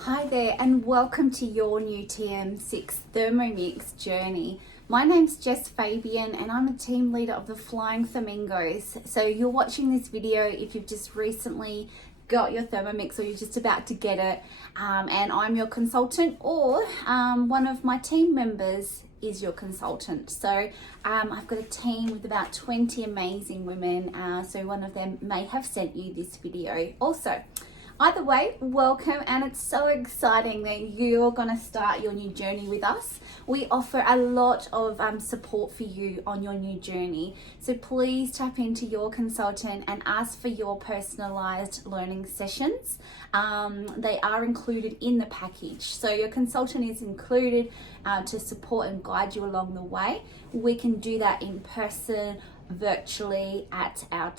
Hi there and welcome to your new TM6 Thermomix journey. My name's Jess Fabian and I'm a team leader of the Flying Thermingos. So you're watching this video if you've just recently got your Thermomix or you're just about to get it, and I'm your consultant, or one of my team members is your consultant. So I've got a team with about 20 amazing women, so one of them may have sent you this video also. Either way, welcome, and it's so exciting that you're going to start your new journey with us. We offer a lot of support for you on your new journey, so please tap into your consultant and ask for your personalized learning sessions. They are included in the package, so your consultant is included to support and guide you along the way. We can do that in person, virtually, at our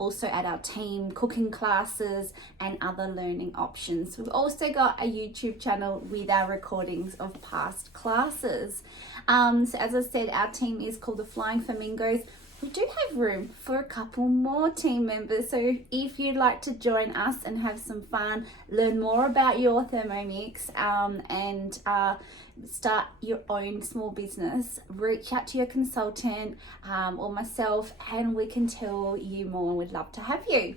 also at our team cooking classes and other learning options. We've also got a YouTube channel with our recordings of past classes. So as I said, our team is called the Flying Thermingos. We do have room for a couple more team members, so if you'd like to join us and have some fun, learn more about your Thermomix, and start your own small business, reach out to your consultant or myself and we can tell you more. We'd love to have you.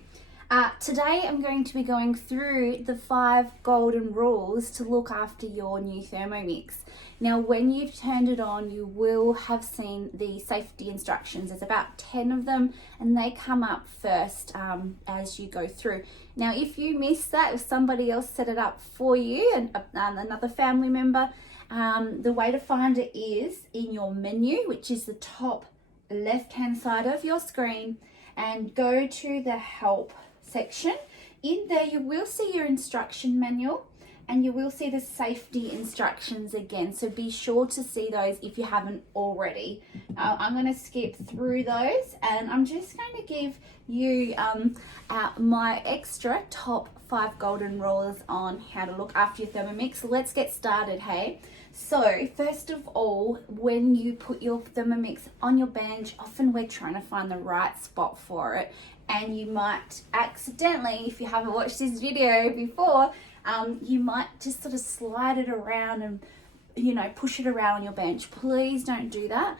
Today I'm going to be going through the 5 golden rules to look after your new Thermomix. Now when you've turned it on, you will have seen the safety instructions. There's about 10 of them and they come up first as you go through. Now if you miss that, if somebody else set it up for you and another family member, the way to find it is in your menu, which is the top left hand side of your screen, and go to the help section. In there you will see your instruction manual and you will see the safety instructions again, so be sure to see those if you haven't already. I'm going to skip through those and I'm just going to give you my extra top 5 golden rules on how to look after your Thermomix. Let's get started, hey? So first of all, when you put your Thermomix on your bench, often we're trying to find the right spot for it, and you might accidentally, if you haven't watched this video before, you might just sort of slide it around and push it around on your bench. Please don't do that.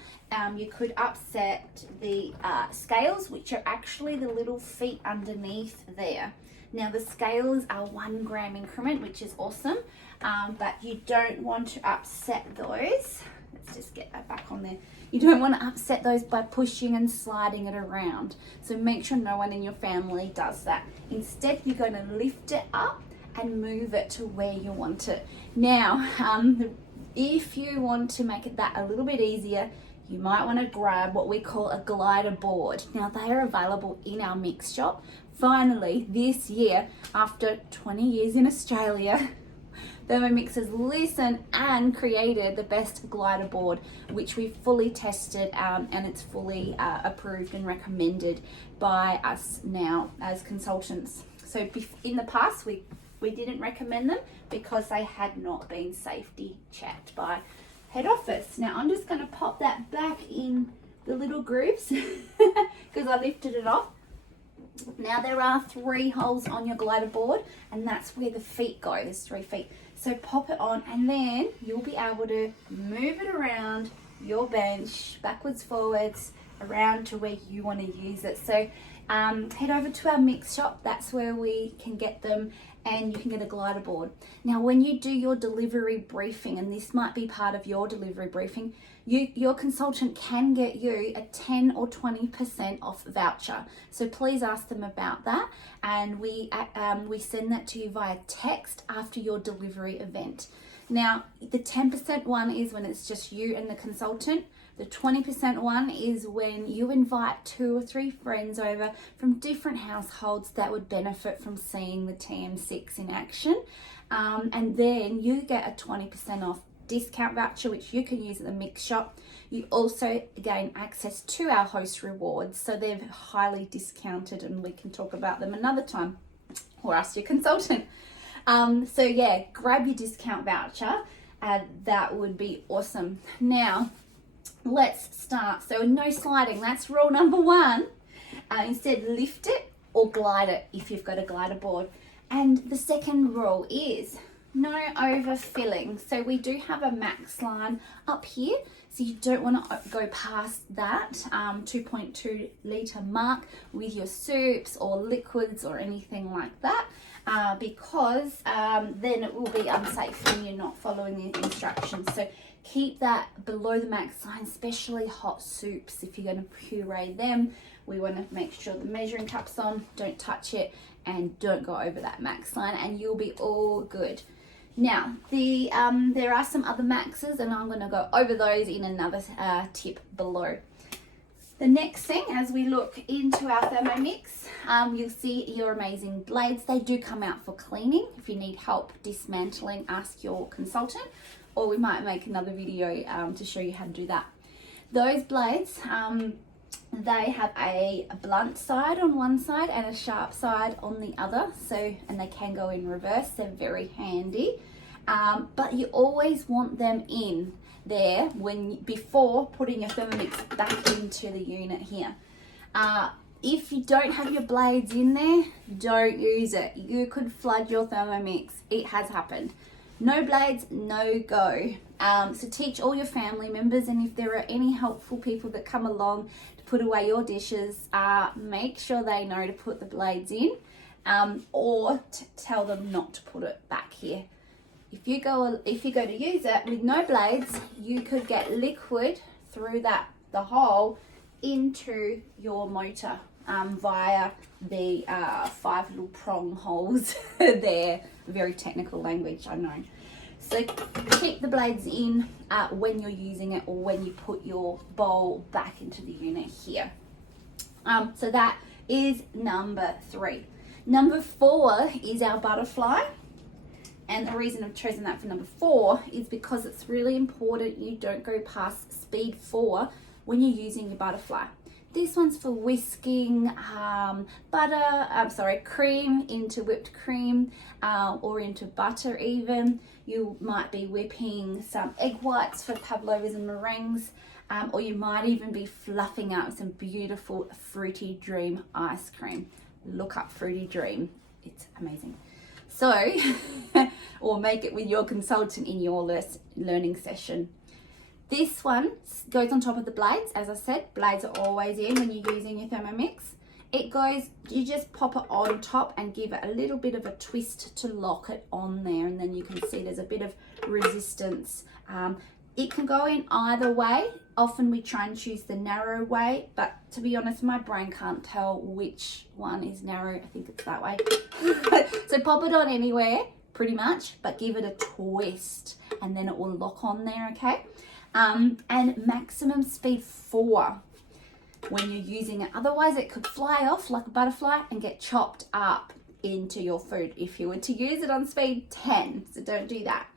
You could upset the scales, which are actually the little feet underneath there. Now the scales are 1 gram increment, which is awesome, but you don't want to upset those. Let's just get that back on there. You don't want to upset those by pushing and sliding it around. So make sure no one in your family does that. Instead, you're going to lift it up and move it to where you want it. Now, if you want to make it that a little bit easier, you might want to grab what we call a glider board. Now they are available in our mix shop. Finally, this year, after 20 years in Australia, Thermomix has listened and created the best glider board, which we've fully tested, and it's fully approved and recommended by us now as consultants. So in the past, we didn't recommend them because they had not been safety checked by head office. Now I'm just going to pop that back in the little grooves because I lifted it off. Now there are 3 holes on your glider board and that's where the feet go. There's 3 feet. So pop it on and then you'll be able to move it around your bench, backwards, forwards, around to where you want to use it. So head over to our mix shop. That's where we can get them, and you can get a glider board. Now when you do your delivery briefing, and this might be part of your delivery briefing, your consultant can get you a 10 or 20% off voucher. So please ask them about that, and we send that to you via text after your delivery event. Now the 10% one is when it's just you and the consultant. The 20% one is when you invite 2 or 3 friends over from different households that would benefit from seeing the TM6 in action. And then you get a 20% off discount voucher, which you can use at the mix shop. You also gain access to our host rewards. So they're highly discounted and we can talk about them another time, or ask your consultant. So yeah, grab your discount voucher. That would be awesome. Now, let's start. So no sliding, that's rule number 1. Instead, lift it or glide it if you've got a glider board. And the second rule is No overfilling. So we do have a max line up here, so you don't want to go past that 2.2 litre mark with your soups or liquids or anything like that, because then it will be unsafe when you're not following the instructions. So keep that below the max line, especially hot soups. If you're going to puree them, we want to make sure the measuring cup's on, don't touch it, and don't go over that max line, and you'll be all good. Now, there are some other maxes, and I'm going to go over those in another tip below. The next thing, as we look into our Thermomix, you'll see your amazing blades. They do come out for cleaning. If you need help dismantling, ask your consultant, or we might make another video to show you how to do that. Those blades, they have a blunt side on one side and a sharp side on the other, and they can go in reverse. They're very handy, but you always want them in there before putting your Thermomix back into the unit here. If you don't have your blades in there, don't use it. You could flood your Thermomix. It has happened. No blades, no go. So teach all your family members, and if there are any helpful people that come along to put away your dishes, make sure they know to put the blades in, or tell them not to put it back here. If you go to use it with no blades, you could get liquid through the hole into your motor via the 5 little prong holes there. Very technical language, I know. So keep the blades in when you're using it, or when you put your bowl back into the unit here. So that is number 3. Number 4 is our butterfly. And the reason I've chosen that for number 4 is because it's really important you don't go past speed 4 when you're using your butterfly. This one's for whisking cream into whipped cream, or into butter even. You might be whipping some egg whites for pavlovas and meringues, or you might even be fluffing out some beautiful Fruity Dream ice cream. Look up Fruity Dream, it's amazing. So, or make it with your consultant in your learning session. This one goes on top of the blades. As I said, blades are always in when you're using your Thermomix. You just pop it on top and give it a little bit of a twist to lock it on there, and then you can see there's a bit of resistance. It can go in either way. Often we try and choose the narrow way, but to be honest, my brain can't tell which one is narrow. I think it's that way. So pop it on anywhere, pretty much, but give it a twist, and then it will lock on there, okay? And maximum speed 4 when you're using it. Otherwise, it could fly off like a butterfly and get chopped up into your food if you were to use it on speed 10. So don't do that.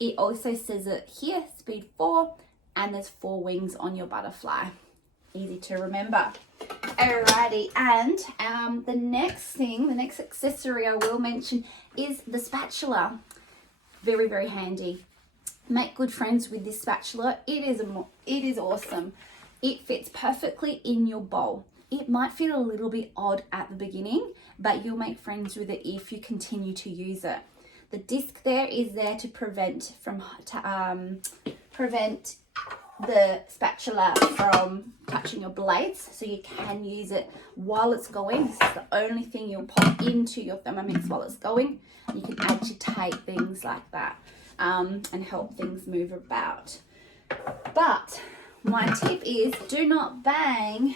It also says it here, speed 4, and there's 4 wings on your butterfly. Easy to remember. Alrighty, and the next accessory I will mention is the spatula. Very, very handy. Make good friends with this spatula. It is awesome. It fits perfectly in your bowl. It might feel a little bit odd at the beginning, but you'll make friends with it if you continue to use it. The disc there is there to prevent the spatula from touching your blades, so you can use it while it's going. This is the only thing you'll pop into your Thermomix while it's going. You can agitate things like that and help things move about. But my tip is, do not bang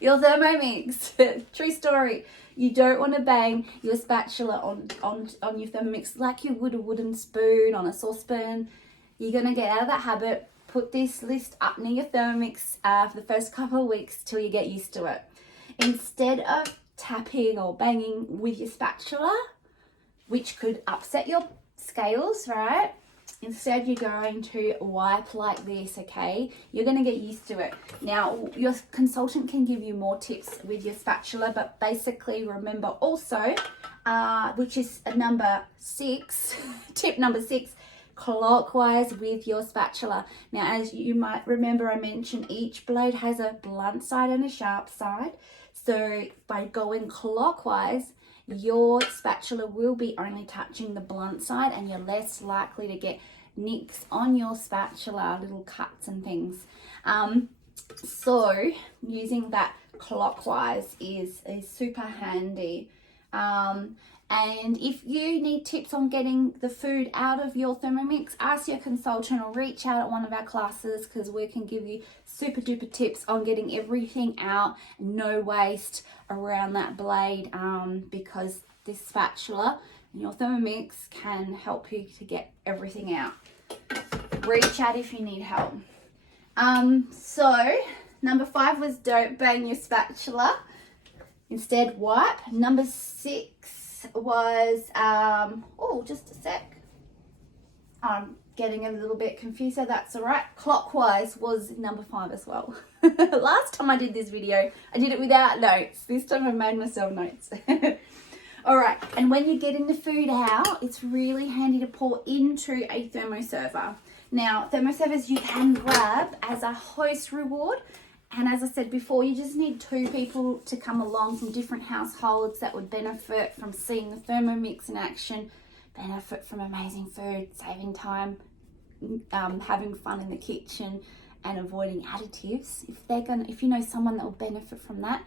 your Thermomix. True story. You don't want to bang your spatula on your Thermomix like you would a wooden spoon on a saucepan. You're going to get out of that habit. Put this list up near your Thermomix for the first couple of weeks till you get used to it. Instead of tapping or banging with your spatula, which could upset your scales, right? Instead, you're going to wipe like this, okay? You're going to get used to it. Now, your consultant can give you more tips with your spatula, but basically remember also, which is number 6, tip number 6, clockwise with your spatula. Now, as you might remember, I mentioned each blade has a blunt side and a sharp side. So by going clockwise, your spatula will be only touching the blunt side, and you're less likely to get nicks on your spatula, little cuts and things. So using that clockwise is super handy. And if you need tips on getting the food out of your Thermomix, ask your consultant or reach out at one of our classes, because we can give you super duper tips on getting everything out, no waste around that blade, because this spatula and your Thermomix can help you to get everything out. Reach out if you need help. So number 5 was don't bang your spatula, instead wipe. Number 6 was oh, just a sec, I'm getting a little bit confused, so that's all right. Clockwise was number 5 as well. Last time I did this video, I did it without notes. This time I made myself notes. All right, and when you're getting the food out, it's really handy to pour into a thermoserver. Now, thermoservers you can grab as a host reward. And as I said before, you just need 2 people to come along from different households that would benefit from seeing the Thermomix in action, benefit from amazing food, saving time, having fun in the kitchen, and avoiding additives. If you know someone that will benefit from that,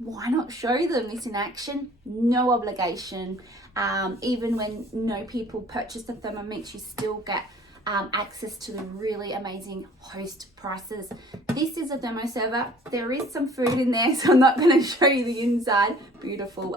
why not show them this in action? No obligation. Even when no people purchase the Thermomix, you still get access to the really amazing host prices. This is a thermoserver. There is some food in there, so I'm not going to show you the inside. Beautiful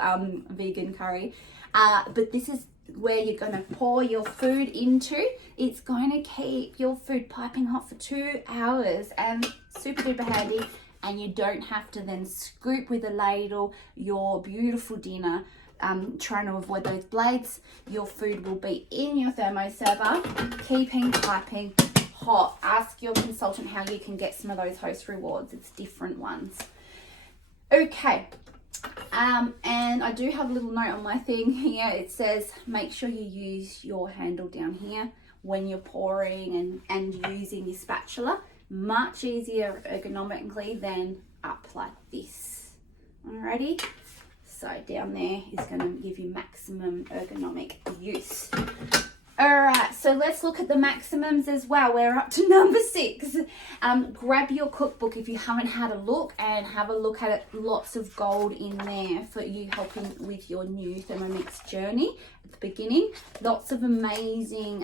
vegan curry. But this is where you're going to pour your food into. It's going to keep your food piping hot for 2 hours, and super duper handy. And you don't have to then scoop with a ladle your beautiful dinner. Trying to avoid those blades. Your food will be in your thermoserver, keeping piping hot. Ask your consultant how you can get some of those host rewards. It's different ones. Okay, and I do have a little note on my thing here. It says make sure you use your handle down here when you're pouring and using your spatula. Much easier ergonomically than up like this. Alrighty. So down there is going to give you maximum ergonomic use. All right, so let's look at the maximums as well. We're up to number 6. Grab your cookbook if you haven't had a look, and have a look at it. Lots of gold in there for you, helping with your new Thermomix journey at the beginning. Lots of amazing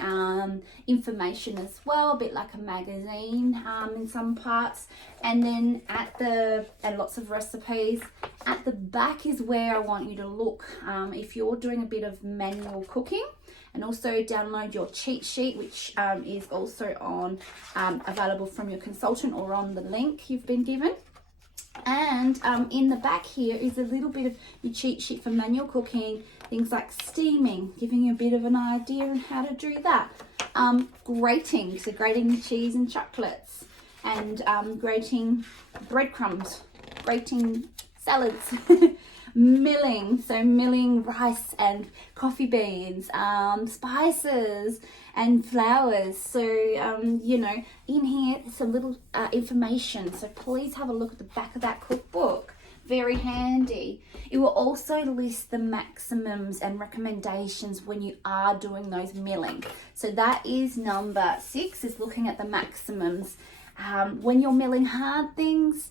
information as well, a bit like a magazine in some parts. And then and lots of recipes. At the back is where I want you to look if you're doing a bit of manual cooking. And also download your cheat sheet, which is also available from your consultant or on the link you've been given. And in the back here is a little bit of your cheat sheet for manual cooking, things like steaming, giving you a bit of an idea on how to do that. Grating, so grating cheese and chocolates, and grating breadcrumbs, grating salads. Milling, so milling rice and coffee beans, spices and flours. So you know, in here some little information, so please have a look at the back of that cookbook. Very handy. It will also list the maximums and recommendations when you are doing those milling. So that is number 6, is looking at the maximums. When you're milling hard things,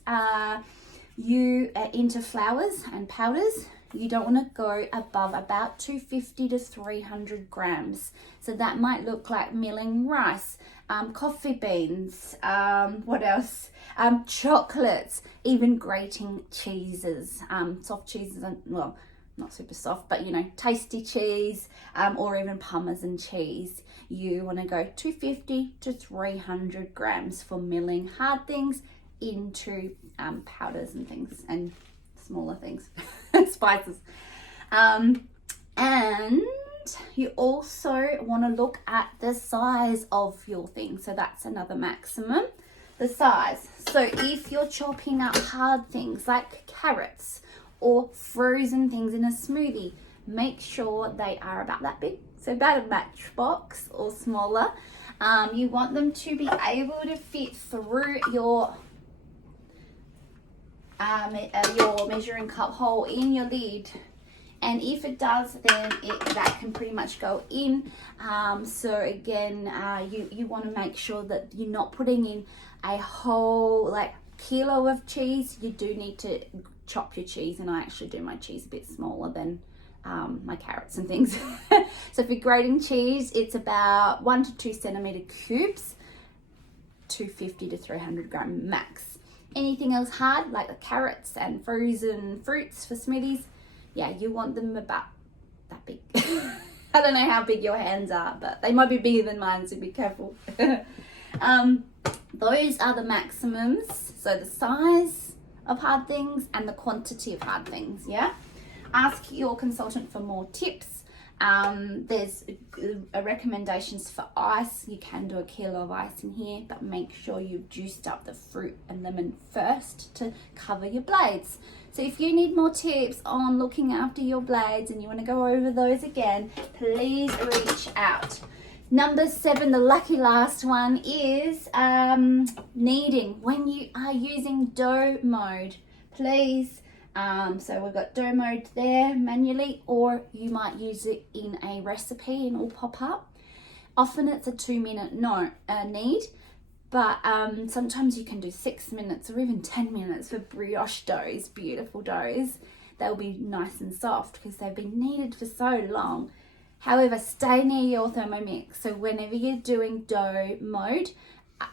you are into flours and powders, you don't want to go above about 250 to 300 grams. So that might look like milling rice, coffee beans, what else? Chocolates, even grating cheeses, soft cheeses, well, not super soft, but you know, tasty cheese, or even Parmesan cheese. You want to go 250 to 300 grams for milling hard things into powders and things, and smaller things, spices. And you also want to look at the size of your thing. So that's another maximum, the size. So if you're chopping up hard things like carrots or frozen things in a smoothie, make sure they are about that big, so about a matchbox or smaller. You want them to be able to fit through your measuring cup hole in your lid, And if it does, then that can pretty much go in. So again, you want to make sure that you're not putting in a whole like kilo of cheese. You do need to chop your cheese, and I actually do my cheese a bit smaller than my carrots and things. So for grating cheese, it's about 1 to 2 centimeter cubes, 250 to 300 gram max. Anything else hard, like the carrots and frozen fruits for smoothies, yeah, you want them about that big. I don't know how big your hands are, but they might be bigger than mine, so be careful. Those are the maximums. So the size of hard things and the quantity of hard things, yeah? Ask your consultant for more tips. There's recommendations for ice. You can do a kilo of ice in here, but make sure you've juiced up the fruit and lemon first to cover your blades. So if you need more tips on looking after your blades and you want to go over those again, please reach out. Number 7, the lucky last one, is kneading. When you are using dough mode, please. So we've got dough mode there manually, or you might use it in a recipe and it'll pop up. Often it's a 2-minute knead, but sometimes you can do 6 minutes or even 10 minutes for brioche doughs, beautiful doughs. They'll be nice and soft because they've been kneaded for so long. However, stay near your Thermomix. So whenever you're doing dough mode,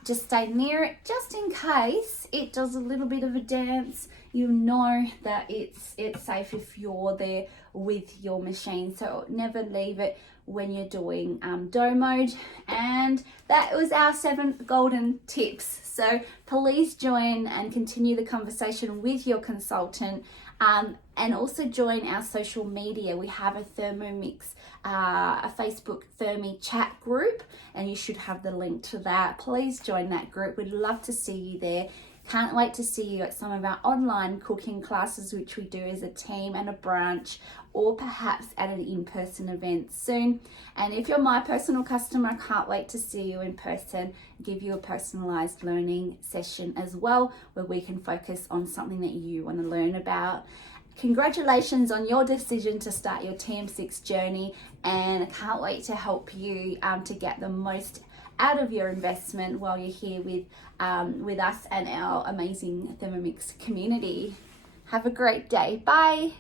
just stay near it just in case it does a little bit of a dance. You know that it's safe if you're there with your machine. So never leave it when you're doing dough mode. And that was our 7 golden tips. So please join and continue the conversation with your consultant, and also join our social media. We have a Thermomix, a Facebook Thermi chat group, and you should have the link to that. Please join that group. We'd love to see you there. Can't wait to see you at some of our online cooking classes, which we do as a team and a branch, or perhaps at an in-person event soon. And if you're my personal customer, I can't wait to see you in person, give you a personalized learning session as well, where we can focus on something that you want to learn about. Congratulations on your decision to start your TM6 journey, and I can't wait to help you to get the most out of your investment while you're here with us and our amazing Thermomix community. Have a great day. Bye.